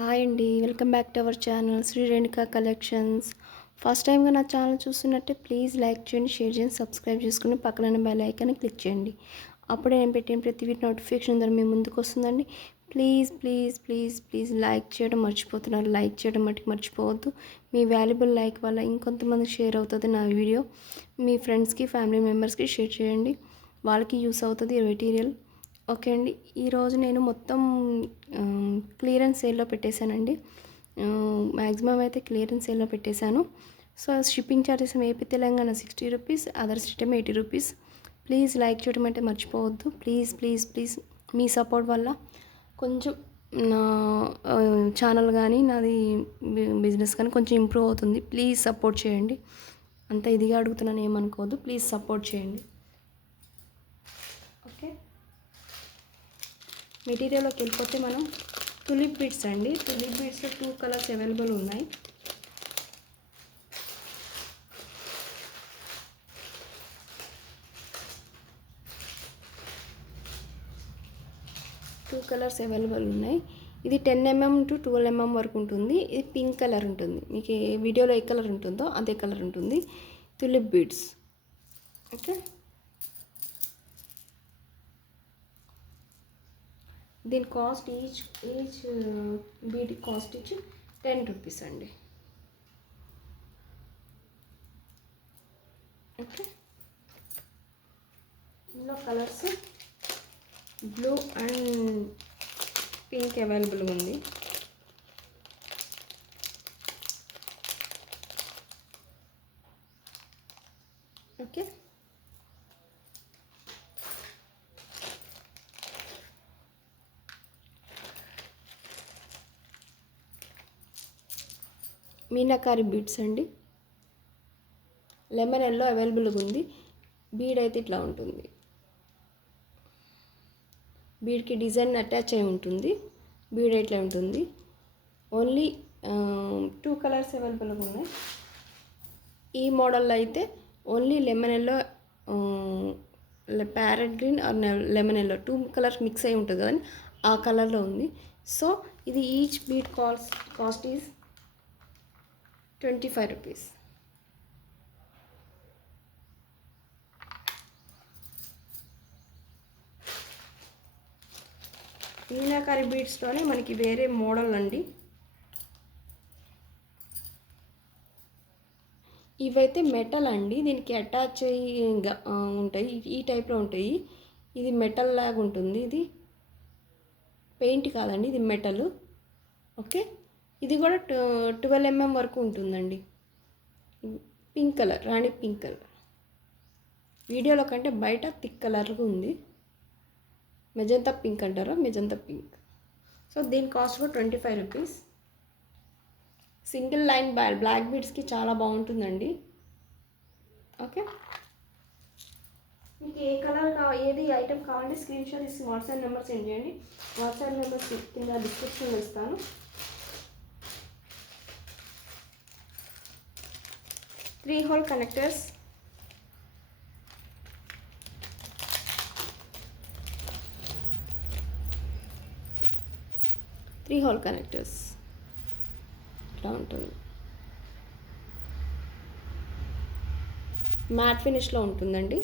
Hi అండి, welcome back to our channel Sri Renuka collections. First టైంగా నా ఛానల్ చూస్తున్నట్టే ప్లీజ్ లైక్ చేయండి, షేర్ చేయండి, సబ్స్క్రైబ్ చేసుకుని పక్కన బెల్ ఐకాన్ని క్లిక్ చేయండి. అప్పుడే నేను పెట్టిన ప్రతి వీటి నోటిఫికేషన్ ద్వారా మీ ముందుకు వస్తుందండి. Please please please please like చేయడం మర్చిపోతున్నారు. లైక్ చేయడం మటుకు మర్చిపోవద్దు. మీ వాల్యుబుల్ లైక్ వల్ల ఇంకొంతమందికి షేర్ అవుతుంది నా వీడియో. మీ ఫ్రెండ్స్కి, ఫ్యామిలీ మెంబర్స్కి షేర్ చేయండి. వాళ్ళకి యూస్ అవుతుంది ఈ మెటీరియల్. ఓకే అండి, ఈరోజు నేను మొత్తం క్లియరెన్స్ సేల్లో పెట్టేశానండి. మ్యాక్సిమం అయితే క్లియరెన్స్ సేల్లో పెట్టేశాను. So shipping charges AP Telangana 60 rupees, other state 80 rupees. Please like చేయడం అంటే మర్చిపోవద్దు. Please please please me support వల్ల కొంచెం నా ఛానల్ కానీ నాది బిజినెస్ కానీ కొంచెం ఇంప్రూవ్ అవుతుంది. ప్లీజ్ సపోర్ట్ చేయండి. అంత ఇదిగా అడుగుతున్నాను ఏమనుకోవద్దు. ప్లీజ్ సపోర్ట్ చేయండి. ఓకే, మెటీరియల్లోకి వెళ్ళిపోతే మనం టులిప్ బీడ్స్ అండి. టులిప్ బీడ్స్లో 2 కలర్స్ అవైలబుల్ ఉన్నాయి. ఇది 10 mm to 12 mm వరకు ఉంటుంది. ఇది పింక్ కలర్ ఉంటుంది. మీకు ఏ వీడియోలో ఏ కలర్ ఉంటుందో అదే కలర్ ఉంటుంది. Tulip beads. ఓకే, దీని కాస్ట్ ఈచ్ బీడ్ కాస్ట్ ఇచ్చి 10 రూపీస్ అండి. ఓకే, ఇందులో కలర్స్ బ్లూ అండ్ పింక్ అవైలబుల్గా ఉంది. ఓకే, మీనాకారి బీడ్స్ అండి. లెమన్ ఎల్లో అవైలబుల్గా ఉంది. బీడ్ అయితే ఇట్లా ఉంటుంది. బీడ్కి డిజైన్ అటాచ్ అయి ఉంటుంది. బీడ్ ఇట్లా ఉంటుంది. ఓన్లీ 2 కలర్స్ అవైలబుల్గా ఉన్నాయి. ఈ మోడల్లో అయితే only lemon yellow, parrot green or lemon yellow 2 colours mix అయి ఉంటుంది కానీ ఆ కలర్లో ఉంది. సో ఇది each bead cost is 25 rupees. మీనాకారి బీడ్స్లోనే మనకి వేరే మోడల్ అండి. ఇవైతే మెటల్ అండి. దీనికి అటాచ్ అయ్యి ఉంటాయి. ఈ టైప్లో ఉంటాయి. ఇది మెటల్ లాగా ఉంటుంది. ఇది పెయింట్ కాదండి, ఇది మెటల్. ఓకే, ఇది కూడా 12 mm వరకు ఉంటుందండి. పింక్ కలర్, రాణి పింక్ కలర్. వీడియోలో కంటే బయట థిక్ కలర్గా ఉంది. మెజంతా పింక్ అంటారా, మెజంతా పింక్. సో దీని కాస్ట్ కూడా 25 రూపీస్. సింగిల్ లైన్ బ్లాక్ బీడ్స్కి చాలా బాగుంటుందండి. ఓకే, మీకు ఏ కలర్ ఏది ఐటమ్ కావాలంటే స్క్రీన్ షాట్ తీసి వాట్సాప్ నెంబర్ సెండ్ చేయండి. వాట్సాప్ నెంబర్ కింద డిస్క్రిప్షన్లో ఇస్తాను. Three whole connectors. ఇట్లా ఉంటుంది. మ్యాట్ ఫినిష్లో ఉంటుందండి.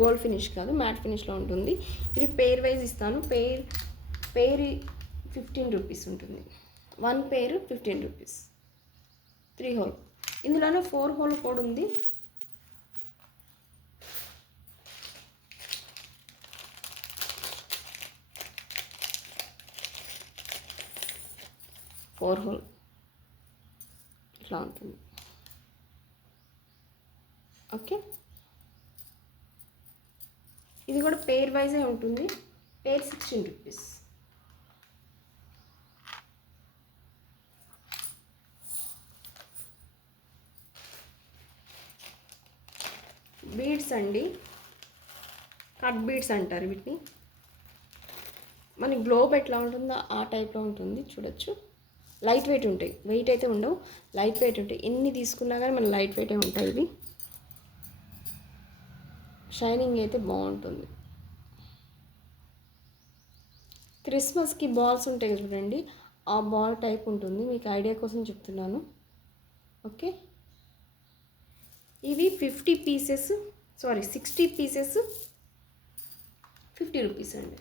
గోల్డ్ ఫినిష్ కాదు, మ్యాట్ ఫినిష్లో ఉంటుంది. ఇది పెయిర్ వైజ్ ఇస్తాను. పెయిర్ 15 రూపీస్ ఉంటుంది. 1 పెయిర్ 15 రూపీస్. 3 హోల్. ఇందులోనే 4 హోల్ కూడా ఉంది. ఇట్లా ఉంటుంది. ఓకే, ఇది కూడా పెయిర్ వైజే ఉంటుంది. Pair 16 rupees. బీడ్స్ అండి, కట్ బీడ్స్ అంటారు వీటిని. మన గ్లోబ్ ఎట్లా ఉంటుందో ఆ టైప్లో ఉంటుంది, చూడొచ్చు. లైట్ వెయిట్ ఉంటాయి, వెయిట్ అయితే ఉండవు, లైట్ వెయిట్ ఉంటాయి. ఎన్ని తీసుకున్నా కానీ మన లైట్ వెయిటే ఉంటాయి ఇవి. షైనింగ్ అయితే బాగుంటుంది. క్రిస్మస్కి బాల్స్ ఉంటాయి చూడండి, ఆ బాల్ టైప్ ఉంటుంది, మీకు ఐడియా కోసం చెప్తున్నాను. ఓకే, ఇవి 50 పీసెస్, సారీ 60 పీసెస్ 50 రూపీస్ అండి.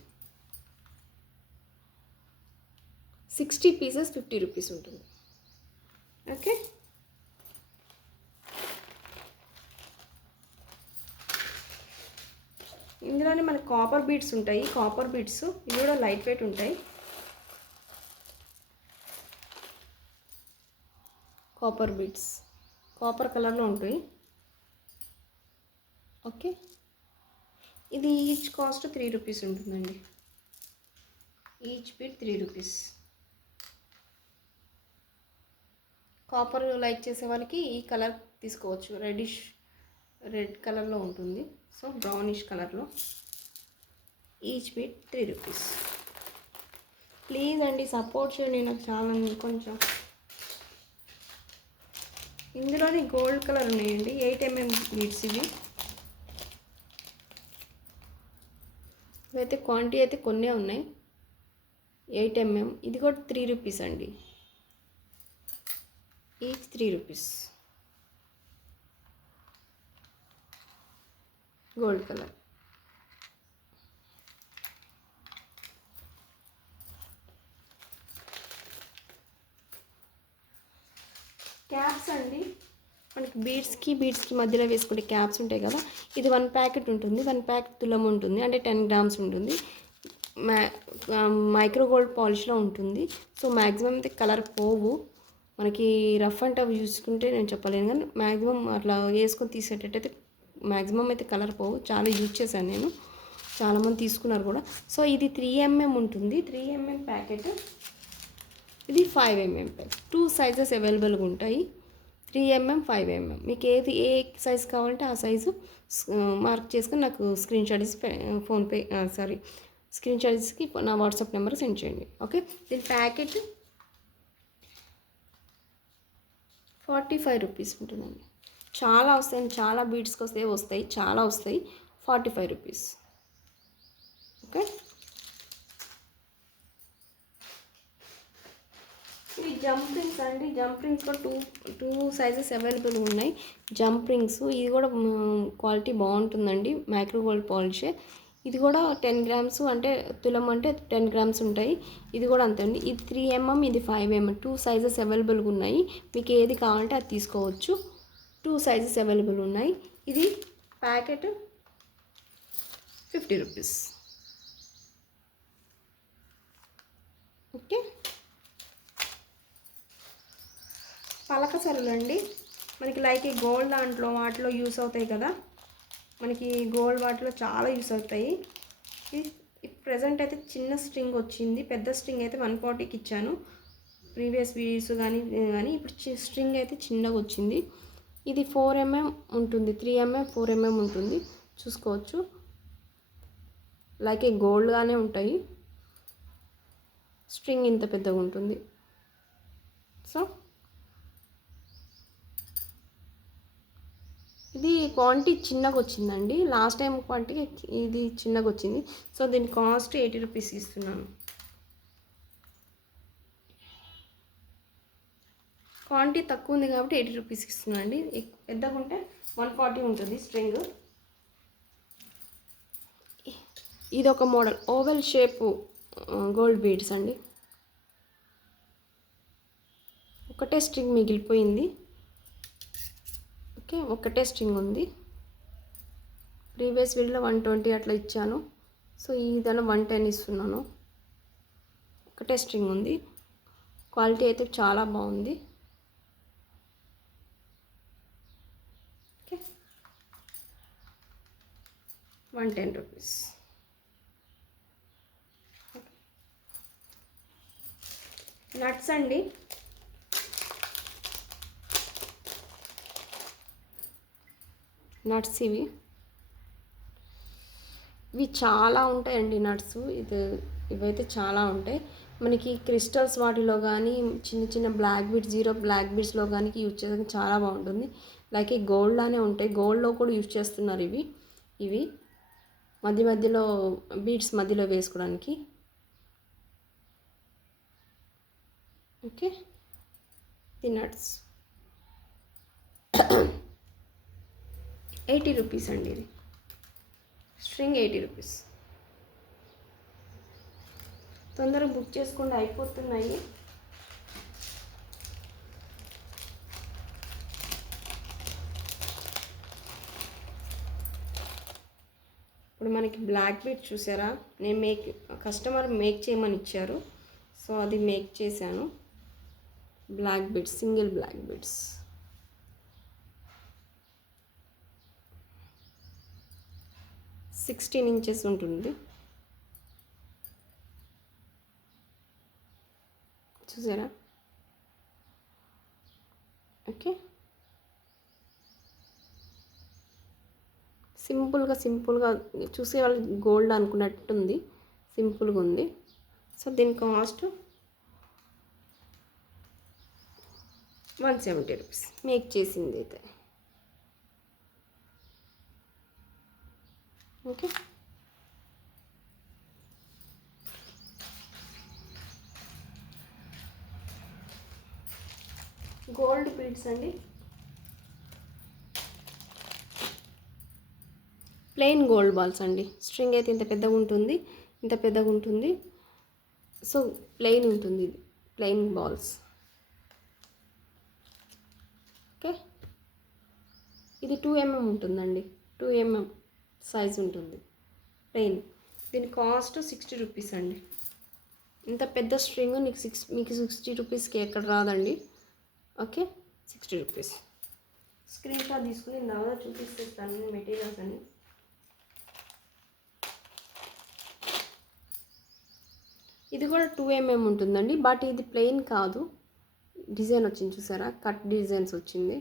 60 పీసెస్ 50 రూపీస్ ఉంటుంది. ఓకే, ఇందులోనే మనకి కాపర్ బీడ్స్ ఉంటాయి. కాపర్ బీడ్స్ ఇవి కూడా లైట్ వెయిట్ ఉంటాయి. కాపర్ బీడ్స్ కాపర్ కలర్లో ఉంటాయి. ఓకే, ఇది ఈచ్ కాస్ట్ 3 రూపీస్ ఉంటుందండి. Each bead 3 rupees. Copper like చేసే వాళ్ళకి ఈ కలర్ తీసుకోవచ్చు. రెడ్ కలర్లో ఉంటుంది, సో బ్రౌనిష్ కలర్లో. Each bead 3 rupees. ప్లీజ్ అండి సపోర్ట్ చేయండి నాకు ఛానల్ని కొంచెం. ఇందులోనే గోల్డ్ కలర్ ఉన్నాయండి, 8 mm బీడ్స్ ఇవి. ఇవైతే క్వాంటిటీ అయితే కొన్నే ఉన్నాయి, 8 mm. ఇది కూడా 3 రూపీస్ అండి. Each 3 rupees. Gold colour. Caps అండి, మనకి బీడ్స్కి మధ్యలో వేసుకుంటే క్యాప్స్ ఉంటాయి కదా. ఇది 1 ప్యాకెట్ ఉంటుంది. 1 ప్యాకెట్ తులం ఉంటుంది, అంటే 10 గ్రామ్స్ ఉంటుంది. మైక్రో గోల్డ్ పాలిష్లో ఉంటుంది. సో మ్యాక్సిమం అయితే కలర్ పోవు. మనకి రఫ్ అండ్ టఫ్ చూసుకుంటే నేను చెప్పలేను, కానీ మ్యాక్సిమం అట్లా వేసుకొని తీసేటట్టయితే మ్యాక్సిమం అయితే కలర్ పోవు. చాలా యూజ్ చేశాను నేను, చాలామంది తీసుకున్నారు కూడా. సో ఇది 3 mm ఉంటుంది, 3 mm ప్యాకెట్. ఇది 5 mm ప్యాకెట్. 2 సైజెస్ అవైలబుల్గా ఉంటాయి, 3 mm 5 mm. మీకు ఏ సైజ్ కావాలంటే ఆ సైజు మార్క్ చేసుకొని నాకు స్క్రీన్ షాట్ ఇచ్చి ఫోన్పే స్క్రీన్ షాట్ ఇచ్చి నా వాట్సాప్ నెంబర్ సెండ్ చేయండి. ఓకే, దీని ప్యాకెట్ 45 రూపీస్ ఉంటుందండి. చాలా వస్తాయి, చాలా బీడ్స్కి వస్తాయి, చాలా వస్తాయి. 45 రూపీస్. ఓకే, ఇవి జంప్ రింగ్స్ అండి. జంప్ రింగ్స్ కూడా టూ సైజెస్ అవైలబుల్ ఉన్నాయి. జంప్ రింగ్స్ ఇది కూడా క్వాలిటీ బాగుంటుందండి, మైక్రో గోల్డ్ పాలిషే. ఇది కూడా 10 గ్రామ్స్, అంటే తులం అంటే 10 గ్రామ్స్ ఉంటాయి. ఇది కూడా అంతే అండి. ఇది 3 mm, ఇది 5 mm. 2 సైజెస్ అవైలబుల్గా ఉన్నాయి. మీకు ఏది కావాలంటే అది తీసుకోవచ్చు. 2 సైజెస్ అవైలబుల్ ఉన్నాయి. ఇది ప్యాకెట్ 50 రూపీస్. ఓకే, పలకసరులు అండి, మనకి లైక్ ఈ గోల్డ్ దాంట్లో వాటిలో యూస్ అవుతాయి కదా. మనకి గోల్డ్ వాటిలో చాలా యూస్ అవుతాయి. ప్రజెంట్ అయితే చిన్న స్ట్రింగ్ వచ్చింది, పెద్ద స్ట్రింగ్ అయితే 140కి ఇచ్చాను ప్రీవియస్ వీడియోస్ కానీ ఇప్పుడు స్ట్రింగ్ అయితే చిన్నగా వచ్చింది. ఇది 4 mm ఉంటుంది, 3 mm 4 mm ఉంటుంది, చూసుకోవచ్చు. లైక్ ఏ గోల్డ్గానే ఉంటాయి, స్ట్రింగ్ ఇంత పెద్దగా ఉంటుంది. సో ఇది క్వాంటిటీ చిన్నగా వచ్చిందండి, లాస్ట్ టైం క్వాంటిటీ ఇది చిన్నగా వచ్చింది. సో దీని కాస్ట్ 80 రూపీస్ ఇస్తున్నాను. క్వాంటిటీ తక్కువ ఉంది కాబట్టి 80 రూపీస్ ఇస్తున్నాను అండి. పెద్దగా ఉంటే 140 ఉంటుంది స్ట్రింగ్. ఇది ఒక model oval shape gold beads అండి. ఒకటే స్ట్రింగ్ మిగిలిపోయింది. ఓకే, ఒకటే స్ట్రింగ్ ఉంది. ప్రీవియస్ వీడియోలో 120 అట్లా ఇచ్చాను, సో ఈ దానిలో 110 ఇస్తున్నాను. ఒకటే స్ట్రింగ్ ఉంది, క్వాలిటీ అయితే చాలా బాగుంది. Okay, 110 rupees. నట్స్ అండి, నట్స్ ఇవి చాలా ఉంటాయండి నట్స్. ఇవైతే చాలా ఉంటాయి. మనకి క్రిస్టల్స్ వాటిలో కానీ చిన్న చిన్న బ్లాక్ బీడ్స్, జీరో బ్లాక్ బీడ్స్లో కానీ యూజ్ చేయడానికి చాలా బాగుంటుంది. లైక్ ఈ గోల్డ్ లానే ఉంటాయి, గోల్డ్లో కూడా యూజ్ చేస్తున్నారు ఇవి మధ్యలో బీడ్స్ మధ్యలో వేసుకోవడానికి. ఓకే, ది నట్స్ 80 రూపీస్ అండి. ఇది స్ట్రింగ్ 80 రూపీస్. తొందరగా బుక్ చేసుకోండి, అయిపోతున్నాయి. ఇప్పుడు మనకి బ్లాక్ బీడ్ చూసారా, నేను కస్టమర్ మేక్ చేయమని ఇచ్చారు, సో అది మేక్ చేశాను. Black beads, single black beads. Sixteen inches ఉంటుంది చూసారా. ఓకే, సింపుల్గా చూసే వాళ్ళు గోల్డ్ అనుకున్నట్టుంది, సింపుల్గా ఉంది. సో దీని కాస్ట్ 170 రూపీస్ మేక్ చేసింది అయితే. ఓకే, గోల్డ్ బీడ్స్ అండి, ప్లెయిన్ గోల్డ్ బాల్స్ అండి. స్ట్రింగ్ అయితే ఇంత పెద్దగా ఉంటుంది, ఇంత పెద్దగా ఉంటుంది. సో ప్లెయిన్ ఉంటుంది, ఇది ప్లెయిన్ బాల్స్. ఓకే, ఇది 2 mm ఉంటుందండి, 2 mm సైజ్ ఉంటుంది ప్లెయిన్. దీని కాస్ట్ 60 రూపీస్ అండి. ఇంత పెద్ద స్ట్రింగ్ మీకు 60 రూపీస్కి ఎక్కడ రాదండి. Okay, 60 rupees. స్క్రీన్ షాట్ తీసుకుని దాదాపు చూపిస్తాను మెటీరియల్స్ అన్ని. ఇది కూడా 2 mm ఉంటుందండి, బట్ ఇది ప్లెయిన్ కాదు, డిజైన్ వచ్చింది చూసారా, కట్ డిజైన్స్ వచ్చింది.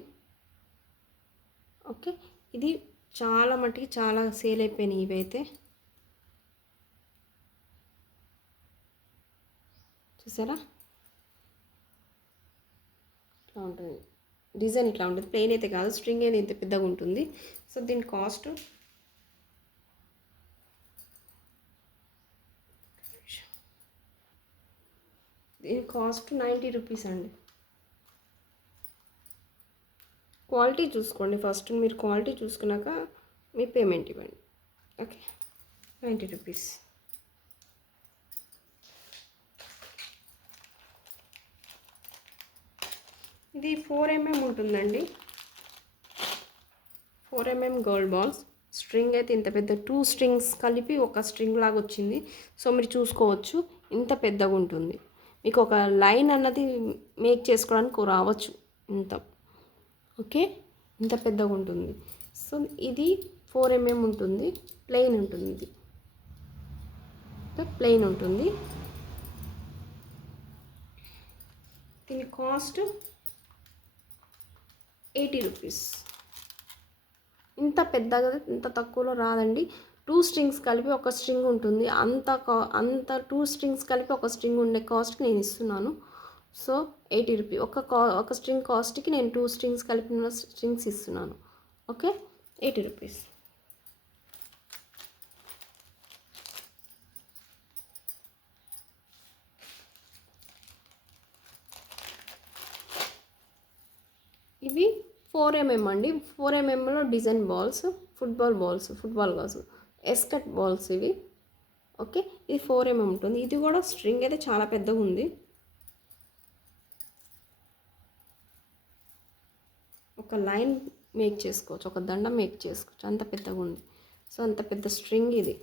ఓకే, ఇది చాలా మట్టుకి చాలా సేల్ అయిపోయినాయి ఇవైతే. చూసారా, ఇట్లా ఉంటుంది డిజైన్, ఇట్లా ఉంటుంది. ప్లెయిన్ అయితే కాదు, స్ట్రింగ్ అయితే ఇంత పెద్దగా ఉంటుంది. సో దీని కాస్ట్ దీని కాస్ట్ 90 రూపీస్ అండి. క్వాలిటీ చూసుకోండి ఫస్ట్, మీరు క్వాలిటీ చూసుకున్నాక మీ పేమెంట్ ఇవ్వండి. Okay, 90 rupees. ఇది 4 mm ఉంటుందండి, 4 mm గోల్డ్ బాల్స్. స్ట్రింగ్ అయితే ఇంత పెద్ద, 2 స్ట్రింగ్స్ కలిపి ఒక స్ట్రింగ్ లాగా వచ్చింది. సో మీరు చూసుకోవచ్చు, ఇంత పెద్దగా ఉంటుంది. మీకు ఒక లైన్ అన్నది మేక్ చేసుకోవడానికి రావచ్చు ఇంత. ఓకే, ఇంత పెద్దగా ఉంటుంది. సో ఇది 4 mm ఉంటుంది, ప్లెయిన్ ఉంటుంది. ఇది ప్లెయిన్ ఉంటుంది. దీని కాస్ట్ 80 రూపీస్. ఇంత పెద్దగా ఇంత తక్కువలో రాదండి. 2 స్ట్రింగ్స్ కలిపి ఒక స్ట్రింగ్ ఉంటుంది, అంత 2 స్ట్రింగ్స్ కలిపి ఒక స్ట్రింగ్ ఉండే కాస్ట్కి నేను ఇస్తున్నాను. So 80 rupees. ఒక స్ట్రింగ్ కాస్ట్కి నేను 2 స్ట్రింగ్స్ కలిపిన స్ట్రింగ్స్ ఇస్తున్నాను. Okay, 80 rupees. ఇవి 4 mm అండి. 4 mmలో డిజైన్ బాల్స్, ఫుట్బాల్ కాదు, ఎస్కట్ బాల్స్ ఇవి. ఓకే, ఇది 4 mm ఉంటుంది. ఇది కూడా స్ట్రింగ్ అయితే చాలా పెద్దగా ఉంది. ఒక లైన్ మేక్ చేసుకోవచ్చు, ఒక దండ మేక్ చేసుకోవచ్చు, అంత పెద్దగా ఉంది. సో అంత పెద్ద స్ట్రింగ్ ఇది.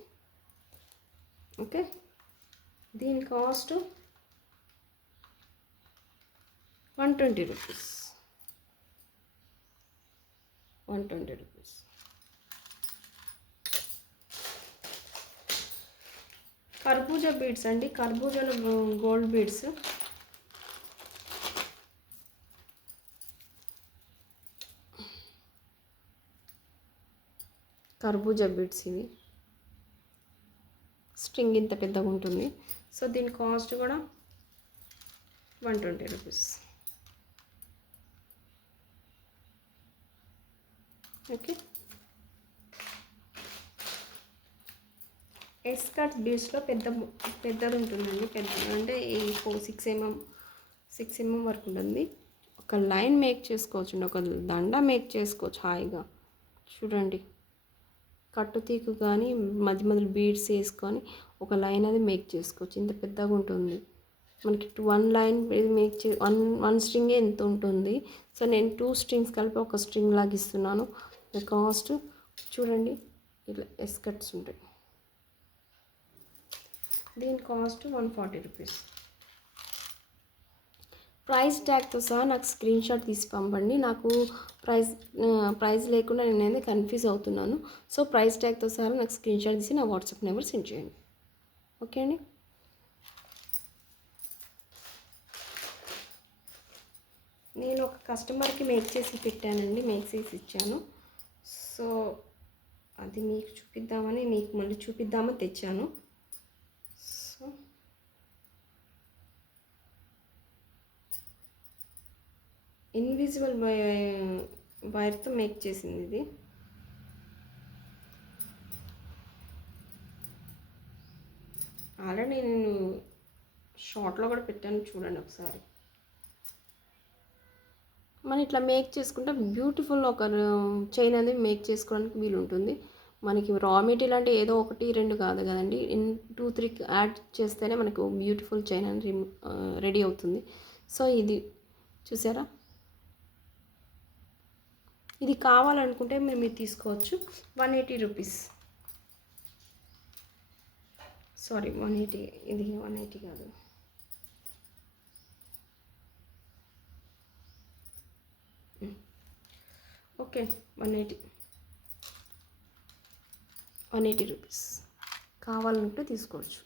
ఓకే, దీని కాస్ట్ 120 రూపీస్. 120 రూపీస్. కర్బూజా బీడ్స్ అండి, కర్బూజాలో గోల్డ్ బీడ్స్. కర్బూజా బీడ్స్ ఇవి, స్ట్రింగ్ ఇంత పెద్దగా ఉంటుంది. సో దీని కాస్ట్ కూడా 120 రూపీస్. ఓకే, ఎస్కట్ బీడ్స్లో పెద్దది ఉంటుందండి, పెద్ద అంటే ఈ 6 mm 6 mm వరకు ఉంటుంది. ఒక లైన్ మేక్ చేసుకోవచ్చు, ఒక దండ మేక్ చేసుకోవచ్చు హాయిగా. చూడండి, కట్టు తీకు కానీ మధ్య మధ్యలో బీడ్స్ వేసుకొని ఒక లైన్ అది మేక్ చేసుకోవచ్చు. ఇంత పెద్దగా ఉంటుంది మనకి. 1 లైన్ మేక్ వన్ స్ట్రింగే ఎంత ఉంటుంది. సో నేను 2 స్ట్రింగ్స్ కలిపి ఒక స్ట్రింగ్ లాగా ఇస్తున్నాను. కాస్ట్ చూడండి, ఇట్లా ఎస్కట్స్ ఉంటాయి. దీని కాస్ట్ 140 రూపీస్. ప్రైస్ ట్యాగ్తో సహా నాకు స్క్రీన్ షాట్ తీసి పంపండి. నాకు ప్రైస్ లేకుండా నేనైతే కన్ఫ్యూజ్ అవుతున్నాను. సో ప్రైస్ ట్యాగ్తో సహా నాకు స్క్రీన్ షాట్ తీసి నా వాట్సాప్ నెంబర్ సెండ్ చేయండి. ఓకే అండి. నేను ఒక కస్టమర్కి మేక్ చేసి పెట్టానండి, మేక్ చేసి ఇచ్చాను. సో అది మీకు చూపిద్దామని, మీకు మళ్ళీ చూపిద్దామని తెచ్చాను. సో ఇన్విజిబుల్ వైర్తో మేక్ చేసింది ఇది. ఆల్రెడీ నేను షార్ట్లో కూడా పెట్టాను, చూడండి ఒకసారి. మనం ఇట్లా మేక్ చేసుకుంటే బ్యూటిఫుల్ ఒక చైన్ అనేది మేక్ చేసుకోవడానికి వీలు ఉంటుంది. మనకి రా మెటీరియల్ అంటే ఏదో 1-2 కాదు కదండి, 2-3 యాడ్ చేస్తేనే మనకు బ్యూటిఫుల్ చైన్ అనేది రెడీ అవుతుంది. సో ఇది చూసారా, ఇది కావాలనుకుంటే మీరు తీసుకోవచ్చు. 180 రూపీస్. సారీ 180, ఇది 180 కాదు. Okay 180 rupees. కావాలంటే తీసుకోవచ్చు.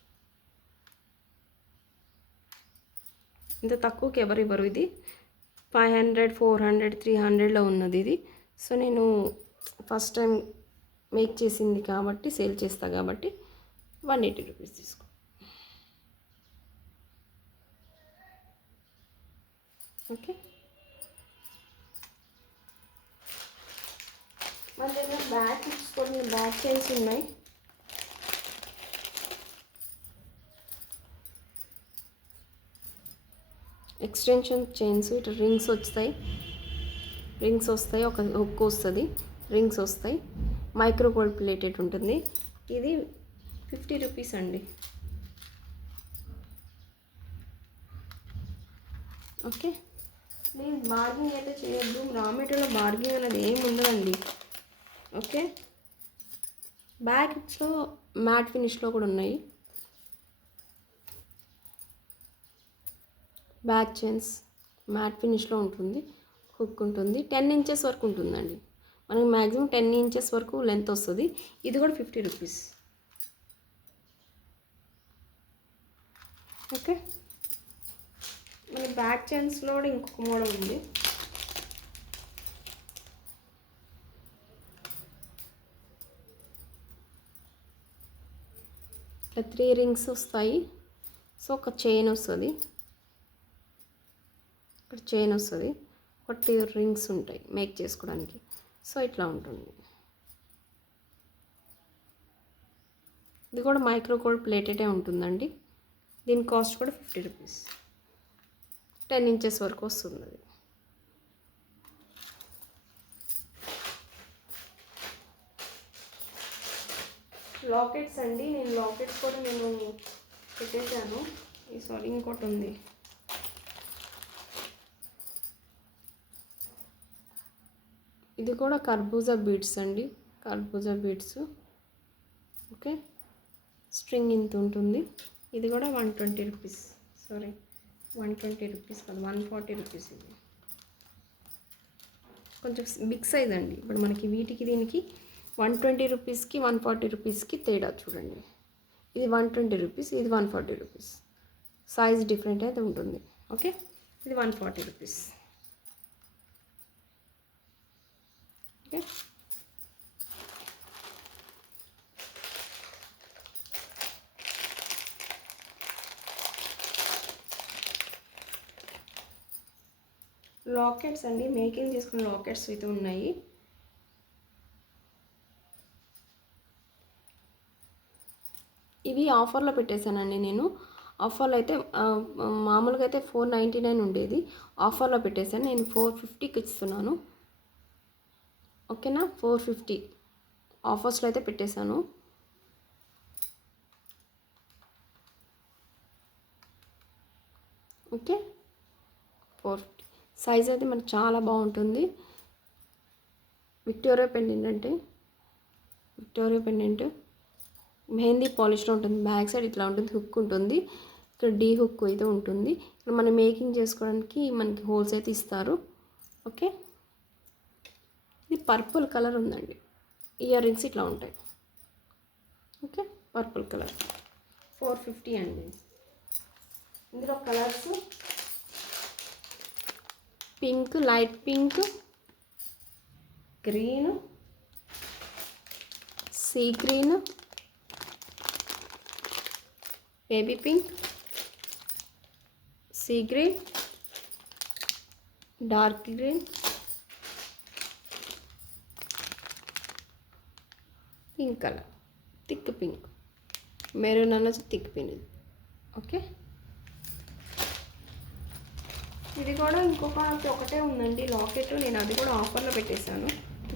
ఇంత తక్కువకి ఎవరు ఇవ్వరు. ఇది 500, 400, 300లో ఉన్నది ఇది. సో నేను ఫస్ట్ టైం మేక్ చేసింది కాబట్టి, సేల్ చేస్తా కాబట్టి 180 రూపీస్ తీసుకో. ఓకే, మన దగ్గర బ్యాక్ కొన్ని బ్యాక్ చైన్స్ ఉన్నాయి. ఎక్స్టెన్షన్ చైన్స్, ఇట్లా రింగ్స్ వస్తాయి, ఒక హుక్ వస్తుంది, రింగ్స్ వస్తాయి, మైక్రో గోల్డ్ ప్లేటెడ్ ఉంటుంది. ఇది 50 రూపీస్ అండి. ఓకే, ప్లీజ్ బార్గింగ్ అయితే చేయొద్దు. రా మెటీరియల్లో బార్గింగ్ అనేది ఏమి ఉండదండి. ఓకే, బ్యాగ్స్లో మ్యాట్ ఫినిష్లో కూడా ఉన్నాయి. బ్యాక్ చైన్స్ మ్యాట్ ఫినిష్లో ఉంటుంది, హుక్ ఉంటుంది. 10 ఇంచెస్ వరకు ఉంటుందండి. మనకి మ్యాక్సిమం 10 ఇంచెస్ వరకు లెంత్ వస్తుంది. ఇది కూడా 50 రూపీస్. ఓకే, మన బ్యాక్ చైన్స్లో కూడా ఇంకొక మోడల్ ఉంది. ఇట్లా 3 రింగ్స్ వస్తాయి. సో ఒక చైన్ వస్తుంది, ఇక్కడ చైన్ వస్తుంది, ఒక 2 రింగ్స్ ఉంటాయి మేక్ చేసుకోవడానికి. సో ఇట్లా ఉంటుంది. ఇది కూడా మైక్రో గోల్డ్ ప్లేటెడే ఉంటుందండి. దీని కాస్ట్ కూడా 50 రూపీస్. 10 ఇంచెస్ వరకు వస్తుంది అది. లాకెట్స్ అండి, నేను లాకెట్స్ కూడా నేను పెట్టేశాను. సారీ ఇంకోటి ఉంది. ఇది కూడా కర్బూజా బీడ్స్ అండి, కర్బూజా బీడ్స్. ఓకే, స్ట్రింగ్ ఇంత ఉంటుంది. ఇది కూడా 120 రూపీస్. సారీ 120 రూపీస్ కాదు, 140 రూపీస్. ఇది కొంచెం బిగ్ సైజ్ అండి. ఇప్పుడు మనకి వీటికి దీనికి 120 రూపీస్కి 140 రూపీస్కి తేడా చూడండి. ఇది 120 రూపీస్, ఇది 140 రూపీస్. సైజ్ డిఫరెంట్ అయితే ఉంటుంది. ఓకే, ఇది 140 రూపీస్. ఓకే, లాకెట్స్ అండి, మేకింగ్ చేసుకున్న లాకెట్స్ అయితే ఉన్నాయి. ఇవి ఆఫర్లో పెట్టేశానండి నేను. ఆఫర్లో అయితే మామూలుగా అయితే 499 ఉండేది, ఆఫర్లో పెట్టేశాను. నేను 450కి ఇస్తున్నాను. ఓకేనా, 450 ఆఫర్స్లో అయితే పెట్టేశాను. ఓకే, 450 సైజ్ అయితే మనకు చాలా బాగుంటుంది. విక్టోరియా పెండెంట్ మెహందీ పాలిష్లో ఉంటుంది. బ్యాక్ సైడ్ ఇట్లా ఉంటుంది, హుక్ ఉంటుంది. ఇక్కడ డీ హుక్ అయితే ఉంటుంది. ఇక్కడ మనం మేకింగ్ చేసుకోవడానికి మనకి హోల్స్ అయితే ఇస్తారు. ఓకే, ఇది పర్పుల్ కలర్ ఉందండి. ఇయర్ రింగ్స్ ఇట్లా ఉంటాయి. ఓకే, పర్పుల్ కలర్ 450 అండి. ఇందులో colours pink, light pink, green, sea green, baby pink, sea green, dark green, pink colour, thick pink, maroon అనొచ్చు, థిక్ పింక్. ఓకే, ఇది కూడా ఒకటే ఉందండి లాకెట్. నేను అది కూడా ఆఫర్లో పెట్టేశాను,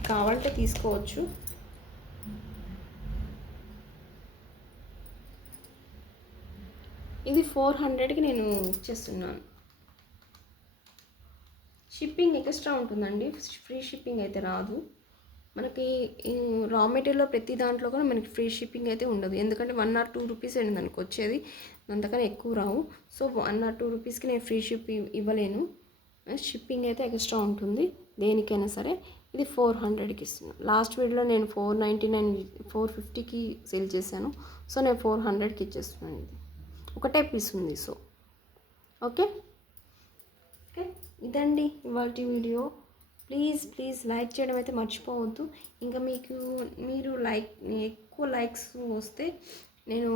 కావాలంటే తీసుకోవచ్చు. ఇది 400కి నేను ఇచ్చేస్తున్నాను. షిప్పింగ్ ఎక్స్ట్రా ఉంటుందండి, ఫ్రీ షిప్పింగ్ అయితే రాదు మనకి. రా మెటీరియల్లో ప్రతి దాంట్లో కూడా మనకి ఫ్రీ షిప్పింగ్ అయితే ఉండదు, ఎందుకంటే 1 or 2 రూపీస్ అండి దానికి వచ్చేది, అంతకన్నా ఎక్కువ రావు. సో 1 or 2 రూపీస్కి నేను ఫ్రీ షిప్పింగ్ ఇవ్వలేను, షిప్పింగ్ అయితే ఎక్స్ట్రా ఉంటుంది దేనికైనా సరే. ఇది 400కి ఇస్తున్నాను. లాస్ట్ వీడియోలో నేను 499 450కి సేల్ చేశాను. సో నేను 400కి ఇచ్చేస్తున్నాను. ఇది ఒకటే పీస్ ఉంది. సో ఓకే, ఇదండి ఇవాళ వీడియో. ప్లీజ్ లైక్ చేయడం అయితే మర్చిపోవద్దు. ఇంకా మీరు ఎక్కువ లైక్స్ వస్తే నేను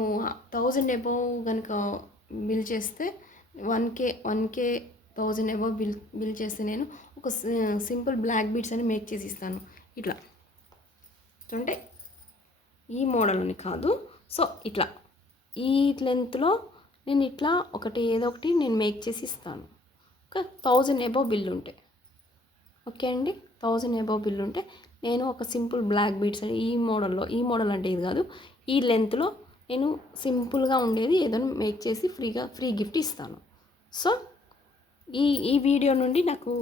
1000 అబోవ్ కనుక బిల్ చేస్తే 1K 1000 అబోవ్ బిల్ చేస్తే నేను ఒక సింపుల్ బ్లాక్ బీడ్స్ అని మేక్ చేసి ఇస్తాను. ఇట్లా అంటే ఈ మోడల్ అని కాదు, సో ఇట్లా ఈ లెంత్లో నేను ఇట్లా ఏదో ఒకటి నేను మేక్ చేసి ఇస్తాను. ఓకే, 1000 అబోవ్ బిల్లు ఉంటే. ఓకే అండి, 1000 అబోవ్ బిల్లు ఉంటే నేను ఒక సింపుల్ బ్లాక్ బీడ్స్ అని ఈ మోడల్ అంటే ఇది కాదు, ఈ లెంత్లో నేను సింపుల్గా ఉండేది ఏదైనా మేక్ చేసి ఫ్రీ గిఫ్ట్ ఇస్తాను. సో ఈ వీడియో నుండి నాకు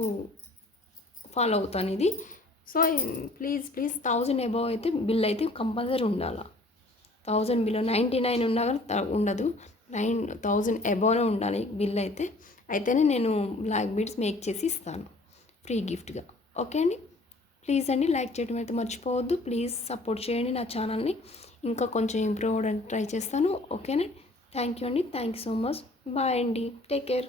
ఫాలో అవుతాను ఇది. సో ప్లీజ్ 1000 అబోవ్ అయితే బిల్ అయితే కంపల్సరీ ఉండాలి. 1000 బిలో 99 ఉన్నా కానీ ఉండదు, 9000 అబోవ్నే ఉండాలి బిల్ అయితేనే నేను బ్లాక్ బీడ్స్ మేక్ చేసి ఇస్తాను ఫ్రీ గిఫ్ట్గా. ఓకే అండి, ప్లీజ్ అండి లైక్ చేయడం అయితే మర్చిపోవద్దు. ప్లీజ్ సపోర్ట్ చేయండి నా ఛానల్ని, ఇంకా కొంచెం ఇంప్రూవ్ అవ్వడానికి ట్రై చేస్తాను. ఓకేనా, థ్యాంక్ యూ అండి, thank you so much. Bye అండి, టేక్ కేర్.